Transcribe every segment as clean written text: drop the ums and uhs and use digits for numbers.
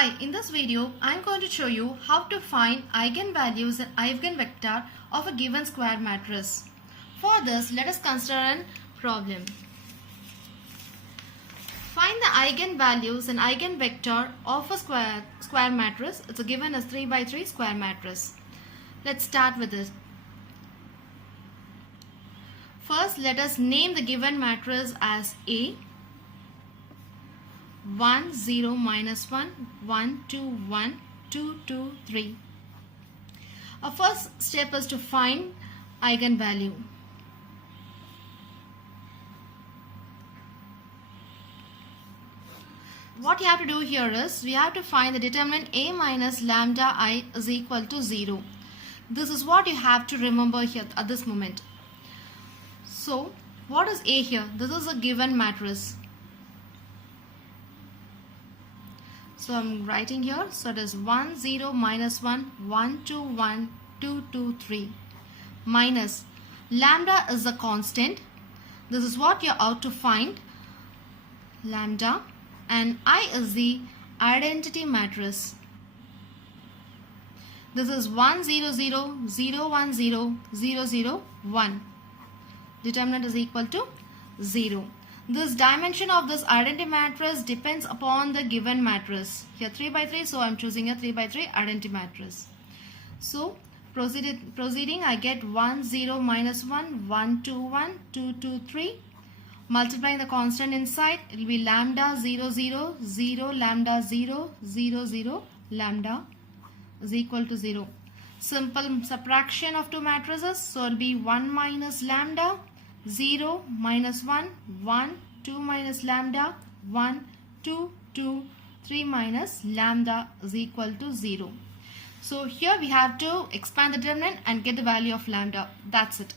Hi, in this video I am going to show you how to find eigenvalues and eigenvector of a given square matrix. For this, let us consider a problem. Find the eigenvalues and eigenvector of a square matrix. It's given as 3 by 3 square matrix. Let's start with this. First, let us name the given matrix as A. 1 0 minus 1 1 2 1 2 2 3. Our first step is to find eigenvalue. What you have to do here is we have to find the determinant A minus lambda I is equal to 0. This is what you have to remember here at this moment. So what is A here? This is a given matrix. So I'm writing here, so it is 1 0 minus 1 1 2 1 2 2 3 minus lambda is a constant. This is what you're out to find, lambda, and I is the identity matrix. This is 1 0 0 0 1 0 0 0 1. Determinant is equal to 0. This dimension of this identity matrix depends upon the given matrix. Here 3 by 3, so I am choosing a 3 by 3 identity matrix. So proceeding, I get 1 0 minus 1 1 2 1 2 2 3. Multiplying the constant inside, it will be lambda 0 0 0 lambda 0 0 0 lambda is equal to 0. Simple subtraction of two matrices, so it will be 1 minus lambda 0 minus 1 1 2 minus lambda 1 2 2 3 minus lambda is equal to 0. So here we have to expand the determinant and get the value of lambda. That's it.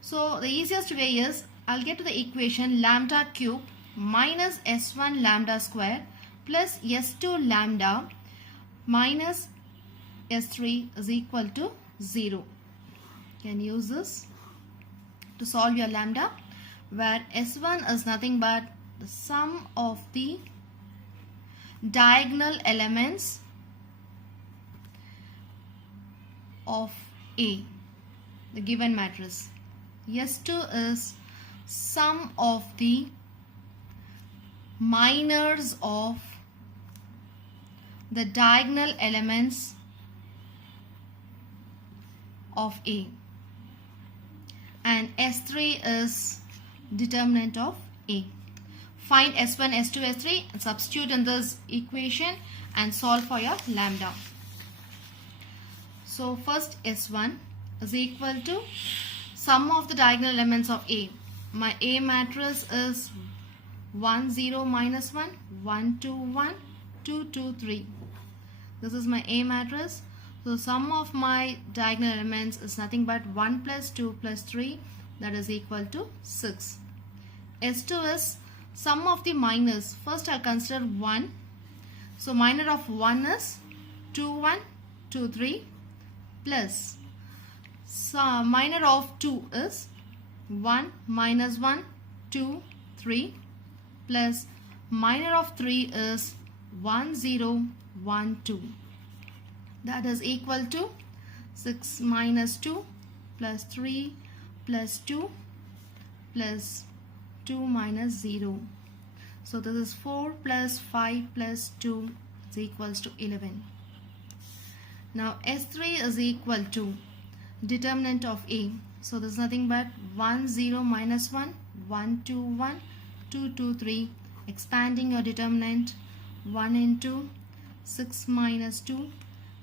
So the easiest way is I'll get to the equation lambda cube minus s1 lambda square plus s2 lambda minus s3 is equal to 0. You can use this to solve your lambda, where S1 is nothing but the sum of the diagonal elements of A, the given matrix. S2 is sum of the minors of the diagonal elements of A. And S3 is determinant of A. Find S1, S2, S3 and substitute in this equation and solve for your lambda. So first S1 is equal to sum of the diagonal elements of A. My A matrix is 1 0 minus 1 1 2 1 2 2 3. This is my A matrix. So sum of my diagonal elements is nothing but 1 plus 2 plus 3, that is equal to 6. S2 is sum of the minors. First I'll consider 1. So minor of 1 is 2 1 2 3 plus minor of 2 is 1 minus 1 2 3 plus minor of 3 is 1 0 1 2. That is equal to 6 minus 2 plus 3 plus 2 plus 2 minus 0. So this is 4 plus 5 plus 2 is equals to 11. Now S3 is equal to determinant of A. So this is nothing but 1 0 minus 1 1 2 1 2 2 3. Expanding your determinant, 1 into 6 minus 2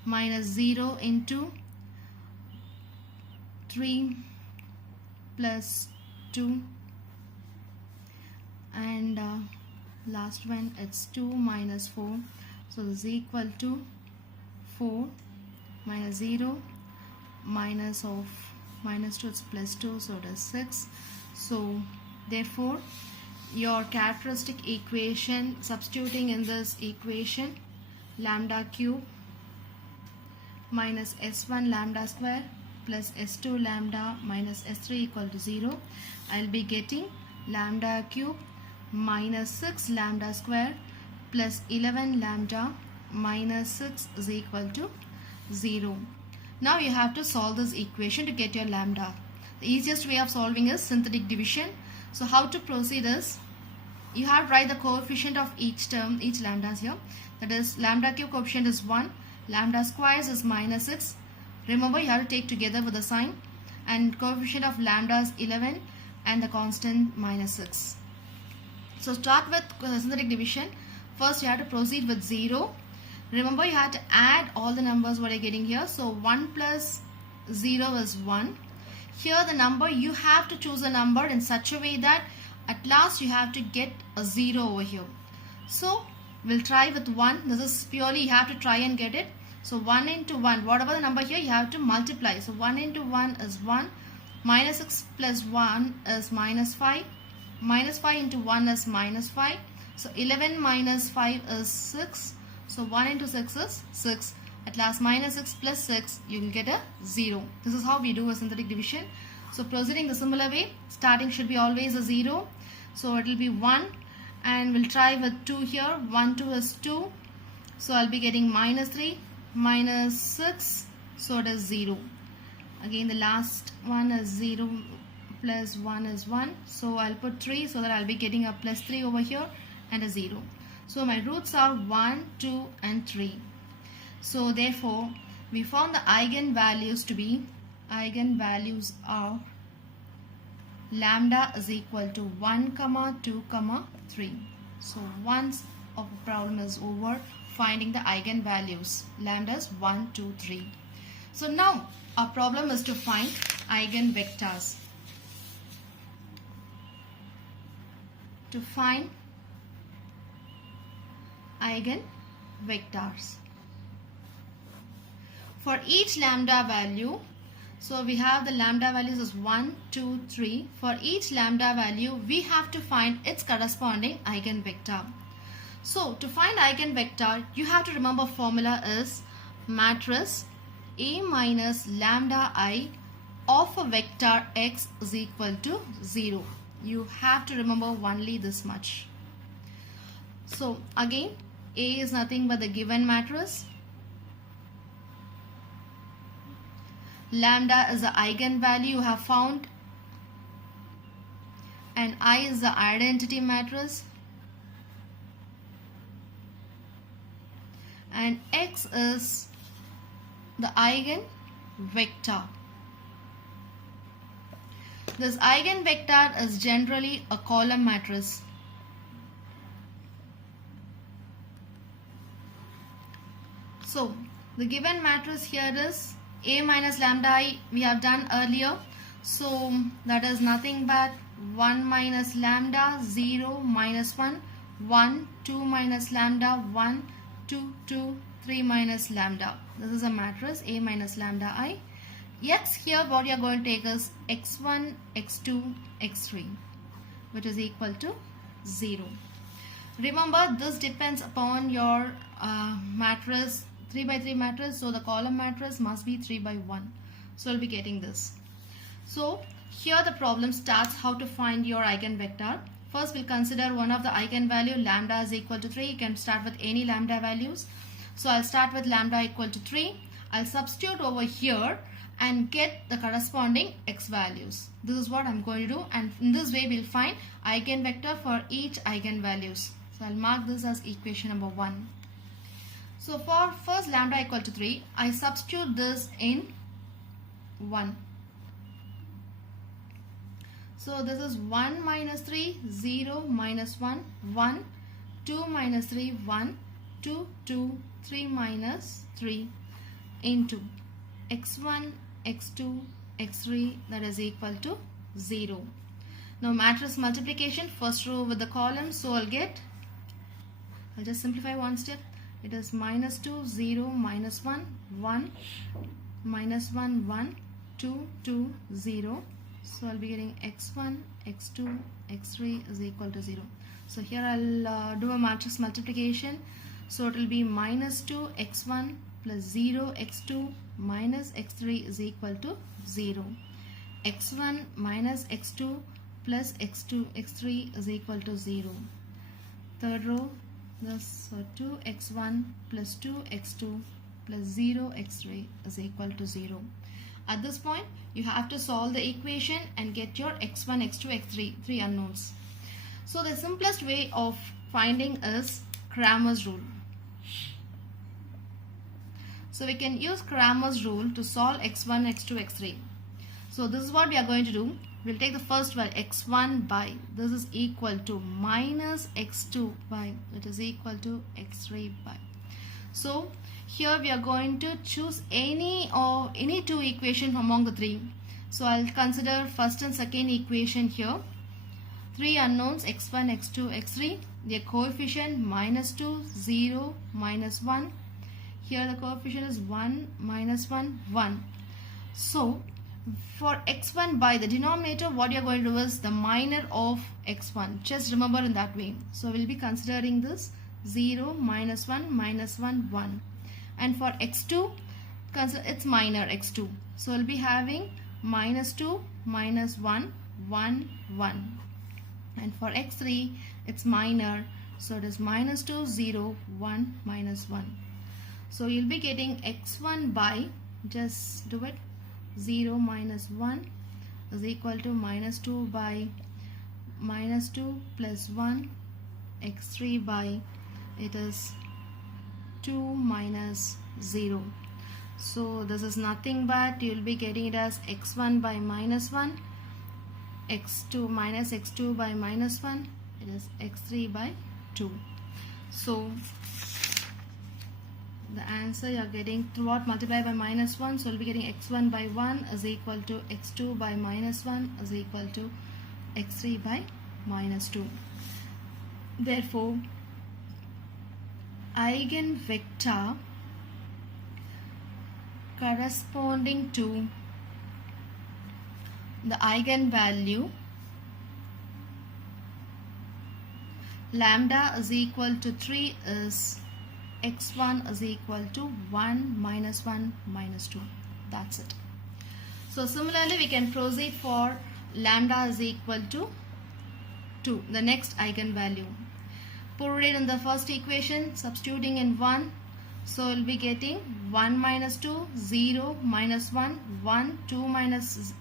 minus 0 into 3 plus 2, and last one it's 2 minus 4, so this is equal to 4 minus 0 minus of minus 2 is plus 2, so it is 6. So therefore your characteristic equation, substituting in this equation, lambda cube minus s1 lambda square plus s2 lambda minus s3 equal to 0. I will be getting lambda cube minus 6 lambda square plus 11 lambda minus 6 is equal to 0. Now you have to solve this equation to get your lambda. The easiest way of solving is synthetic division. So how to proceed is, you have to write the coefficient of each term, each lambdas here. That is, lambda cube coefficient is 1, lambda squares is minus 6. Remember, you have to take together with the sign. And coefficient of lambda is 11 and the constant minus 6. So start with synthetic division. First you have to proceed with 0. Remember, you have to add all the numbers what you're getting here. So 1 plus 0 is 1. Here the number, you have to choose a number in such a way that at last you have to get a 0 over here. So we'll try with 1. This is purely you have to try and get it. So 1 into 1, whatever the number here, you have to multiply. So 1 into 1 is 1. Minus 6 plus 1 is minus 5. Minus 5 into 1 is minus 5. So 11 minus 5 is 6. So 1 into 6 is 6. At last, minus 6 plus 6, you will get a 0. This is how we do a synthetic division. So proceeding the similar way, starting should be always a 0. So it will be 1. And we'll try with 2 here. 1, 2 is 2. So I'll be getting minus 3, minus 6. So it is 0. Again, the last one is 0 plus 1 is 1. So I'll put 3 so that I'll be getting a plus 3 over here and a 0. So my roots are 1, 2 and 3. So therefore, we found the eigenvalues to be, eigenvalues are lambda is equal to 1, 2, 3. So once our problem is over, finding the eigenvalues, lambda is 1, 2, 3. So now our problem is to find eigenvectors. To find eigenvectors. For each lambda value, so we have the lambda values as 1, 2, 3. For each lambda value, we have to find its corresponding eigenvector. So to find eigenvector, you have to remember formula is matrix A minus lambda I of a vector x is equal to 0. You have to remember only this much. So again, A is nothing but the given matrix. Lambda is the eigenvalue you have found. And I is the identity matrix. And x is the eigenvector. This eigenvector is generally a column matrix. So the given matrix here is A minus lambda I, we have done earlier. So that is nothing but 1 minus lambda, 0 minus 1, 1, 2 minus lambda, 1, 2, 2, 3 minus lambda. This is a matrix A minus lambda I. X here what you are going to take is x1, x2, x3, which is equal to 0. Remember, this depends upon your matrix, 3 by 3 matrix. So the column matrix must be 3 by 1. So we'll be getting this. So here the problem starts how to find your eigenvector. First we'll consider one of the eigenvalue, lambda is equal to 3. You can start with any lambda values. So I'll start with lambda equal to 3. I'll substitute over here and get the corresponding x values. This is what I'm going to do, and in this way we'll find eigenvector for each eigenvalues. So I'll mark this as equation number 1. So for first lambda equal to 3, I substitute this in 1. So this is 1 minus 3, 0 minus 1, 1, 2 minus 3, 1, 2, 2, 3 minus 3 into x1, x2, x3, that is equal to 0. Now matrix multiplication, first row with the column, so I'll just simplify one step. It is minus 2, 0, minus 1, 1, minus 1, 1, 2, 2, 0. So I'll be getting x1, x2, x3 is equal to 0. So here I'll do a matrix multiplication. So it will be minus 2 x1 plus 0 x2 minus x3 is equal to 0. x1 minus x2 plus x2 x3 is equal to 0. Third row this, so 2x1 plus 2x2 plus 0x3 is equal to 0. At this point, you have to solve the equation and get your x1, x2, x3, three unknowns. So the simplest way of finding is Cramer's rule. So we can use Cramer's rule to solve x1, x2, x3. So this is what we are going to do. We'll take the first value, x1 by, this is equal to minus x2 by, it is equal to x3 by. So here we are going to choose any two equations among the three. So I'll consider first and second equation here. Three unknowns, x1, x2, x3. Their coefficient minus 2, 0, minus 1. Here the coefficient is 1, minus 1, 1. So for x1 by the denominator, what you're going to do is the minor of x1. Just remember in that way. So we'll be considering this 0, minus 1, minus 1, 1. And for x2, consider its minor x2. So we'll be having minus 2, minus 1, 1, 1. And for x3, it's minor. So it is minus 2, 0, 1, minus 1. So you'll be getting x1 by, just do it, 0 minus 1 is equal to minus 2 by minus 2 plus 1, x3 by, it is 2 minus 0. So this is nothing but you will be getting it as x1 by minus 1, x2 minus x2 by minus 1, it is x3 by 2. So the answer you are getting throughout multiply by minus 1, so we'll be getting x1 by 1 is equal to x2 by minus 1 is equal to x3 by minus 2. Therefore, eigenvector corresponding to the eigenvalue lambda is equal to 3 is x1 is equal to 1 minus 1 minus 2. That's it. So similarly we can proceed for lambda is equal to 2, the next eigenvalue. Put it in the first equation, substituting in 1. So we'll be getting 1 minus 2, 0 minus 1, 1, 2 minus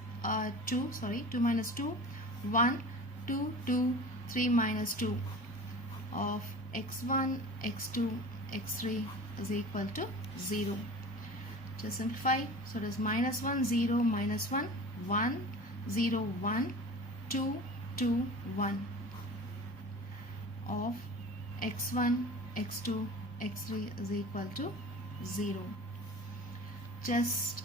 2, 1, 2, 2, 3 minus 2 of x1, x2, x3 is equal to 0. Just simplify. So it is minus 1, 0, minus 1, 1, 0, 1, 2, 2, 1 of x1, x2, x3 is equal to 0. Just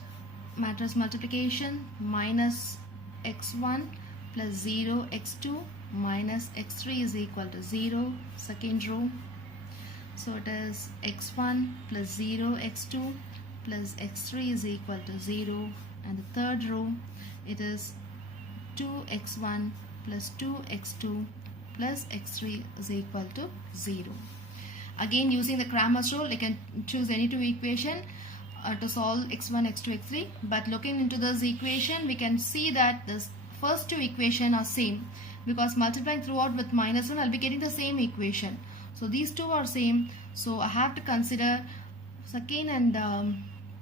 matrix multiplication, minus x1 plus 0 x2 minus x3 is equal to 0, second row. So it is x1 plus 0 x2 plus x3 is equal to 0, and the third row it is 2x1 plus 2x2 plus x3 is equal to 0. Again, using the Cramer's rule, you can choose any two equation to solve x1, x2, x3. But looking into this equation, we can see that this first two equations are same, because multiplying throughout with minus 1, I'll be getting the same equation. So these two are same. So I have to consider second and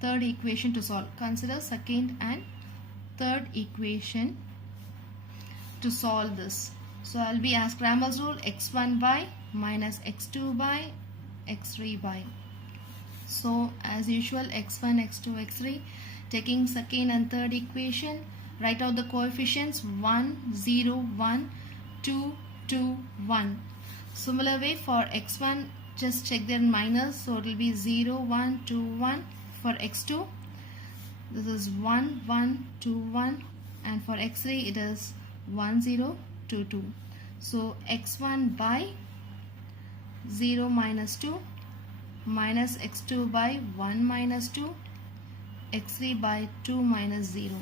third equation to solve. Consider second and third equation to solve this. So I'll be as Cramer's rule, x1 by minus x2 by x3 by. So as usual, x1, x2, x3, taking second and third equation, write out the coefficients 1, 0, 1, 2, 2, 1. Similar way for x1, just check their minus, so it will be 0, 1, 2, 1. For x2, this is 1, 1, 2, 1, and for x3 it is 1, 0, 2, 2. So x1 by 0 minus 2 minus x2 by 1 minus 2, x3 by 2 minus 0.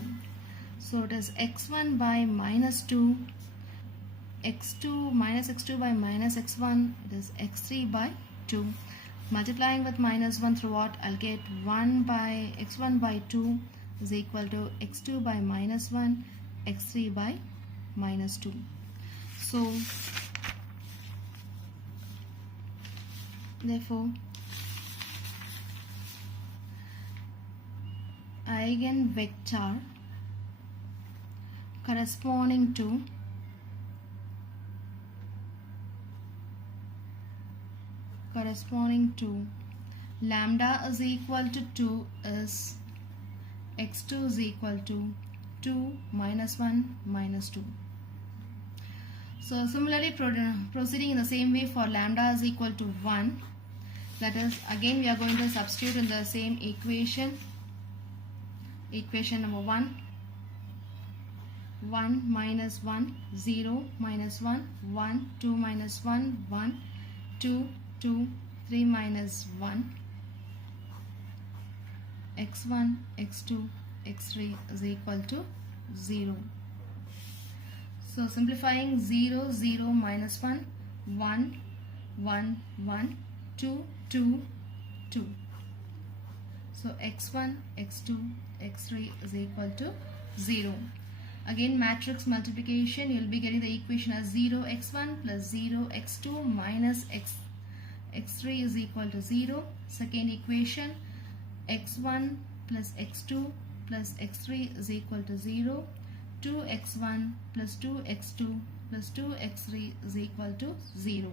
So it is x1 by minus 2, x2 minus x2 by minus x1, it is x3 by 2. Multiplying with minus 1 throughout, I'll get 1 by x1 by 2 is equal to x2 by minus 1, x3 by minus 2. So Therefore, eigenvector corresponding to lambda is equal to 2 is x2 is equal to 2 minus 1 minus 2. So similarly proceeding in the same way for lambda is equal to 1, that is again we are going to substitute in the same equation number 1 minus 1 0 minus 1 1 2 minus 1 1 2 2 3 minus 1 x1 x2 x3 is equal to 0. So simplifying 0 0 minus 1 1 1 1 2 2 2. So x1 x2 x3 is equal to 0. Again matrix multiplication, you will be getting the equation as 0 x1 plus 0 x2 minus x3 is equal to 0. Second equation, x1 plus x2 plus x3 is equal to 0. 2x1 plus 2x2 plus 2x3 is equal to 0.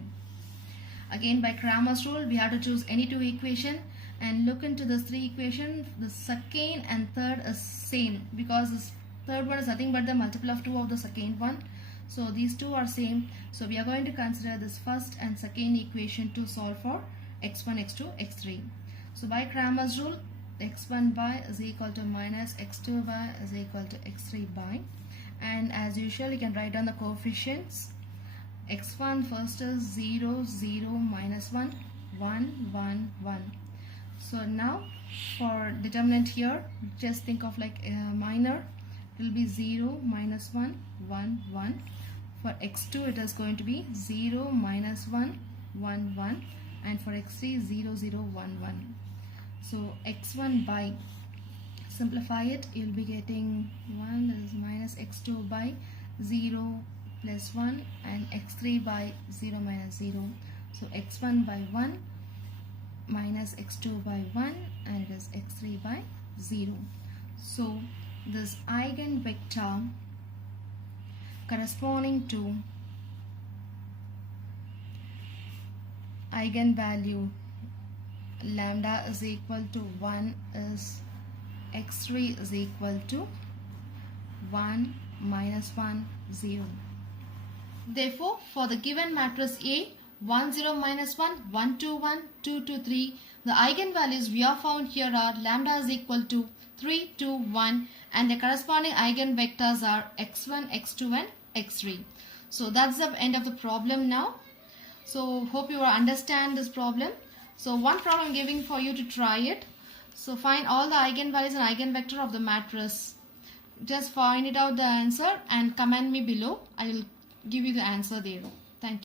Again by Cramer's rule we have to choose any two equation and look into this three equation. The second and third is same because this third one is nothing but the multiple of 2 of the second one. So these two are same. So we are going to consider this first and second equation to solve for x1, x2, x3. So by Cramer's rule, x1 by is equal to minus x2 by is equal to x3 by, and as usual you can write down the coefficients. x1 first is 0 0 minus 1 1 1 1. So now for determinant here just think of like minor, it will be 0 minus 1 1 1. For x2 it is going to be 0 minus 1 1 1, and for x3 0 0 1 1. So x1 by, simplify it, you will be getting 1, that is minus x2 by 0 plus 1, and x3 by 0 minus 0. So x1 by 1 minus x2 by 1, and it is x3 by 0. So this eigenvector corresponding to eigenvalue lambda is equal to 1 is x3 is equal to 1 minus 1 0. Therefore for the given matrix A 1 0 minus 1 1 2 1 2 2 3, the eigenvalues we have found here are lambda is equal to 3 2 1, and the corresponding eigenvectors are x1 x2 and x3. So that's the end of the problem now. So hope you will understand this problem. So one problem I'm giving for you to try it. So find all the eigenvalues and eigenvector of the matrix. Just find it out the answer and comment me below. I will give you the answer there.